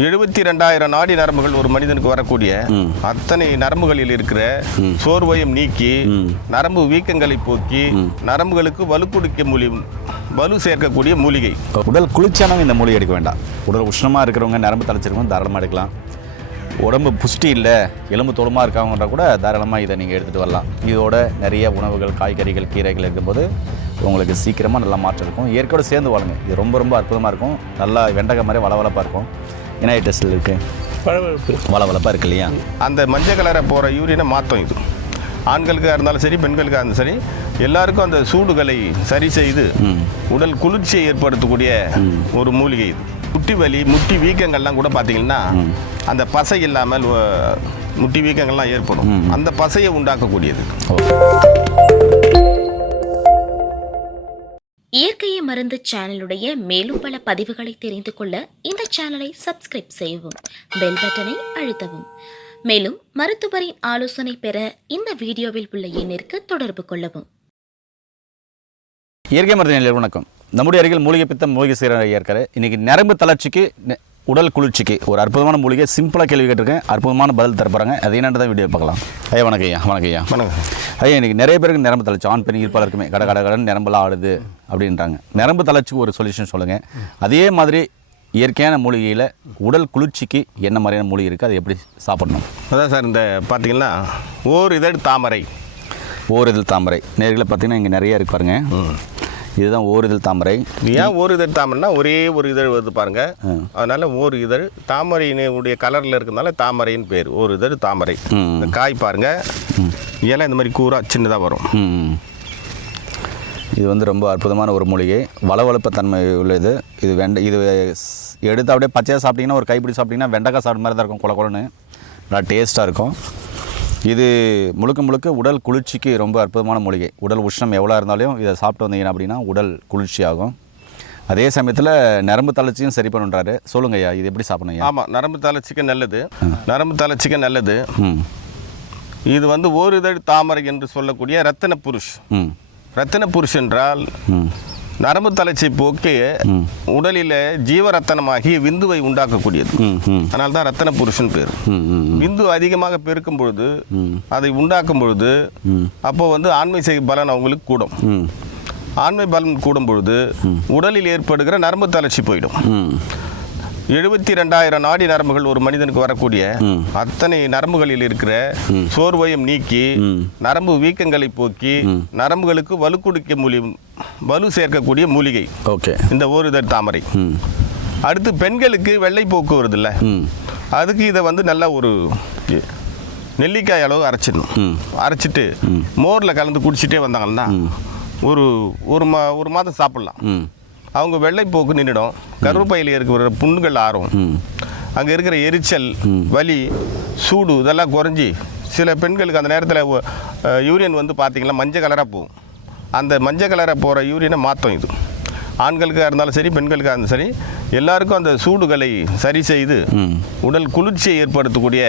72,000 நாடி நரம்புகள் ஒரு மனிதனுக்கு வரக்கூடிய அத்தனை நரம்புகளில் இருக்கிற சோர்வையும் நீக்கி நரம்பு வீக்கங்களை போக்கி நரம்புகளுக்கு வலு கொடுக்க வலு சேர்க்கக்கூடிய மூலிகை. உடல் குளிர்ச்சியானவங்க இந்த மூலிகை எடுக்க வேண்டாம். உடல் உஷ்ணமாக இருக்கிறவங்க, நரம்பு தலைச்சிருக்கவங்க தாராளமாக எடுக்கலாம். உடம்பு புஷ்டி இல்லை, எலும்பு தோலுமாக இருக்கவங்கன்ற கூட தாராளமாக இதை நீங்கள் எடுத்துகிட்டு வரலாம். இதோட நிறைய உணவுகள், காய்கறிகள், கீரைகள் இருக்கும்போது உங்களுக்கு சீக்கிரமாக நல்லா மாற்றம் இருக்கும். இயற்கையோடு சேர்ந்து வாழுங்க. இது ரொம்ப ரொம்ப அற்புதமாக இருக்கும். நல்லா வெண்டைக்காய் மாதிரி வளவளப்பாக இருக்கும். என்ன டெஸ்ட்டில் இருக்குது? வளவளப்பாக இருக்கு இல்லையா? அந்த மஞ்சள் கலரை போகிற யூரினை மாற்றம் இது. ஆண்களுக்காக இருந்தாலும் சரி, பெண்களுக்காக இருந்தாலும் சரி, எல்லாருக்கும் அந்த சூடுகளை சரி செய்து உடல் குளிர்ச்சியை ஏற்படுத்தக்கூடிய ஒரு மூலிகை இது. முட்டி வலி, முட்டி வீக்கங்கள்லாம் கூட பார்த்தீங்கன்னா அந்த பசை இல்லாமல் முட்டி வீக்கங்கள்லாம் ஏற்படும். அந்த பசையை உண்டாக்கக்கூடியது. இயற்கையை மருந்து சேனலுடைய மேலும் பல பதிவுகளை தெரிந்து கொள்ள இந்த சேனலை சப்ஸ்கிரைப் செய்யவும், பெல் பட்டனை அழுத்தவும். மேலும் மருத்துவரின் ஆலோசனை பெற இந்த வீடியோவில் உள்ள எண்ணிற்கு தொடர்பு கொள்ளவும். இயற்கை மருந்து வணக்கம். நம்முடைய அருகில் மூலிகை பித்தம் மூலிகை செய்கிற இயற்கை. இன்றைக்கி நரம்பு தளர்ச்சிக்கு, உடல் குளிர்ச்சிக்கு ஒரு அற்புதமான மூலிகை. சிம்பிளாக கேள்வி கேட்டிருக்கேன், அற்புதமான பதில் தரப்போகிறாங்க. அது என்னென்னு தான் வீடியோ பார்க்கலாம். ஐயா வணக்கம். ஐயா வணக்கம். ஐயா வணக்கம். ஐயா, இன்றைக்கி நிறைய பேருக்கு நரம்பு தளர்ச்சி, ஆண் பெண் இருப்பாளருக்குமே கடன் நரம்பெல்லாம் ஆடுது அப்படின்றாங்க. நரம்பு தளர்ச்சிக்கு ஒரு சொல்யூஷன் சொல்லுங்கள். அதே மாதிரி இயற்கையான மூலிகையில் உடல் குளிர்ச்சிக்கு என்ன மாதிரியான மூலிகை இருக்குது, அதை எப்படி சாப்பிடணும்? அதான் சார், இந்த பார்த்தீங்கன்னா ஓர் இதழ் தாமரை. ஓர் இதழ் தாமரை நேர்களை பார்த்தீங்கன்னா இங்கே நிறைய இருக்கு பாருங்க. இதுதான் ஓர் இதழ் தாமரை. ஏன் ஓர் இதழ் தாமரைனா ஒரே ஒரு இதழ் வருது பாருங்க, அதனால ஓர் இதழ் தாமரையினுடைய கலரில் இருக்கிறதுனால தாமரைன்னு பேர். ஓர் இதழ் தாமரை. இந்த காய் பாருங்க, இலை இந்த மாதிரி கூரா சின்னதாக வரும். இது வந்து ரொம்ப அற்புதமான ஒரு மூலிகை, வளவளப்பு தன்மை உள்ளது. இது இது எடுத்து அப்படியே பச்சையாக சாப்பிட்டிங்கன்னா, ஒரு கைப்பிடி சாப்பிட்டிங்கன்னா வெண்டைக்காய் சாப்பிட்ட மாதிரி தான் இருக்கும். குளக்குளன்னு நல்லா டேஸ்ட்டாக இருக்கும். இது முழுக்க முழுக்க உடல் குளிர்ச்சிக்கு ரொம்ப அற்புதமான மூலிகை. உடல் உஷ்ணம் எவ்வளோ இருந்தாலும் இதை சாப்பிட்டு வந்தீங்கன்னா அப்படின்னா உடல் குளிர்ச்சி ஆகும். அதே சமயத்தில் நரம்பு தளர்ச்சியும் சரி பண்ணுன்றாரு. சொல்லுங்க ஐயா, இது எப்படி சாப்பிடணும்? ஆமாம், நரம்பு தளர்ச்சிக்கு நல்லது. நரம்பு தளர்ச்சிக்கு நல்லது. இது வந்து ஓர் இதழ் தாமரை என்று சொல்லக்கூடிய ரத்தின புருஷ். ரத்தின புருஷ் என்றால் நரம்பு தளர்ச்சி போக்கி உடலில் ஜீவரத்தனமாகி விந்துவை உண்டாக்கக்கூடியது. அதனால தான் ரத்தின புருஷன் பேர். விந்து அதிகமாக பெருக்கும் பொழுது, அதை உண்டாக்கும் பொழுது, அப்போ வந்து ஆண்மை பலன் அவங்களுக்கு கூடும். ஆண்மை பலன் கூடும் பொழுது உடலில் ஏற்படுகிற நரம்பு தளர்ச்சி போயிடும். 72,000 நாடி நரம்புகள் ஒரு மனிதனுக்கு வரக்கூடிய அத்தனை நரம்புகளில் இருக்கிற சோர்வையும் நீக்கி நரம்பு வீக்கங்களை போக்கி நரம்புகளுக்கு வலு கொடுக்க வலு சேர்க்கக்கூடிய மூலிகை. ஓகே, இந்த ஓர் இதழ் தாமரை. அடுத்து பெண்களுக்கு வெள்ளை போக்கு வருது இல்லை, அதுக்கு இதை வந்து நல்லா ஒரு நெல்லிக்காய் அளவு அரைச்சிடணும். அரைச்சிட்டு மோரில் கலந்து குடிச்சிட்டே வந்தாங்கன்னா ஒரு மாதம் சாப்பிடலாம். அவங்க வெள்ளைப்போக்கு நின்றுடும். கருப்பையில் இருக்கிற புண்ணுகள் ஆறும். அங்கே இருக்கிற எரிச்சல், வலி, சூடு இதெல்லாம் குறைஞ்சி சில பெண்களுக்கு அந்த நேரத்தில் யூரியன் வந்து பார்த்திங்கன்னா மஞ்சள் கலராக போகும். அந்த மஞ்சள் கலராக போகிற யூரியனை மாற்றும் இது. ஆண்களுக்காக இருந்தாலும் சரி, பெண்களுக்காக இருந்தாலும் சரி, எல்லாருக்கும் அந்த சூடுகளை சரி செய்து உடல் குளிர்ச்சியை ஏற்படுத்தக்கூடிய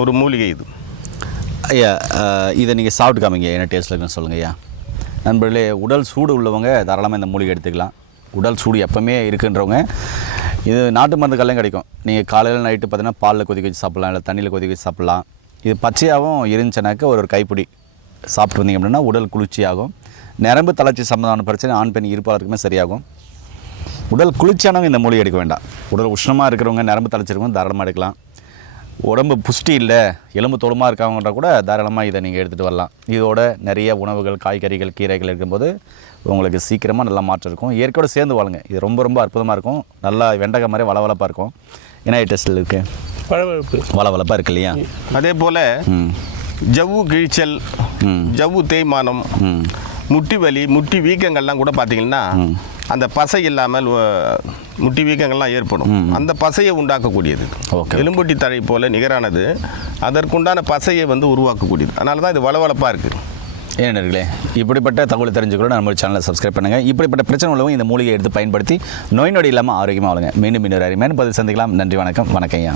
ஒரு மூலிகை இது. ஐயா, இதை நீங்கள் சாப்பிட்டு காமிங்க, என்ன டேஸ்ட்டில் இருக்குன்னு சொல்லுங்கள் ஐயா. நண்பர்களே, உடல் சூடு உள்ளவங்க தாராளமாக இந்த மூலிகை எடுத்துக்கலாம். உடல் சூடு எப்போவுமே இருக்குன்றவங்க இது நாட்டு மருந்துக்கெல்லாம் கிடைக்கும். நீங்கள் காலையில் நைட்டு பார்த்தீங்கன்னா பாலில் கொதிக்க வச்சு சாப்பிட்லாம், இல்லை தண்ணியில் கொதிக்க வச்சு சாப்பிட்லாம். இது பச்சையாகவும் இருந்துச்சுனாக்க ஒரு கைப்பிடி சாப்பிட்டு வந்தீங்க அப்படின்னா உடல் குளிர்ச்சியாகும். நரம்பு தளர்ச்சி சம்பந்தமான பிரச்சனை ஆண் பெண் இருப்பாளருக்குமே சரியாகும். உடல் குளிர்ச்சியானவங்க இந்த மூலிகை எடுக்க வேண்டாம். உடல் உஷ்ணமாக இருக்கிறவங்க, நரம்பு தளர்ச்சிருக்கவங்க தாராளமாக எடுக்கலாம். உடம்பு புஷ்டி இல்லை, எலும்பு தோலுமாக இருக்கவங்கன்ற கூட தாராளமாக இதை நீங்கள் எடுத்துகிட்டு வரலாம். இதோட நிறைய உணவுகள், காய்கறிகள், கீரைகள் இருக்கும்போது உங்களுக்கு சீக்கிரமாக நல்லா மாற்றம் இருக்கும். இயற்கையோடு சேர்ந்து வாழுங்க. இது ரொம்ப ரொம்ப அற்புதமாக இருக்கும். நல்லா வெண்டைக்காய் மாதிரி வளவளப்பாக இருக்கும். என்ன டெஸ்ட்டில் இருக்குது? வளவளப்பாக இருக்கு இல்லையா? அதே போல் ஜவ்வு கிழிச்சல், ஜவ்வு தேய்மானம், முட்டி வலி, முட்டி வீக்கங்கள்லாம் கூட பார்த்தீங்கன்னா அந்த பசை இல்லாமல் முட்டி வீக்கங்கள்லாம் ஏற்படும். அந்த பசையை உண்டாக்கக்கூடியது. எலும்புட்டி தழை போல நிகரானது. அதற்குண்டான பசையை வந்து உருவாக்கக்கூடியது. அதனால தான் இது வளவளப்பாக இருக்குது. ஏனர்களே, இப்படிப்பட்ட தகவலை தெரிஞ்சுக்கொள்ள நம்ம சேனலை சப்ஸ்கிரைப் பண்ணுங்கள். இப்படிப்பட்ட பிரச்சனை உள்ளவங்க இந்த மூலிகையை எடுத்து பயன்படுத்தி நோய் நொடி இல்லாமல் ஆரோக்கியமாக வாழுங்க. மீண்டும் இன்னொரு அருமையான பதில் சந்திக்கலாம். நன்றி, வணக்கம். வணக்கம் ஐயா.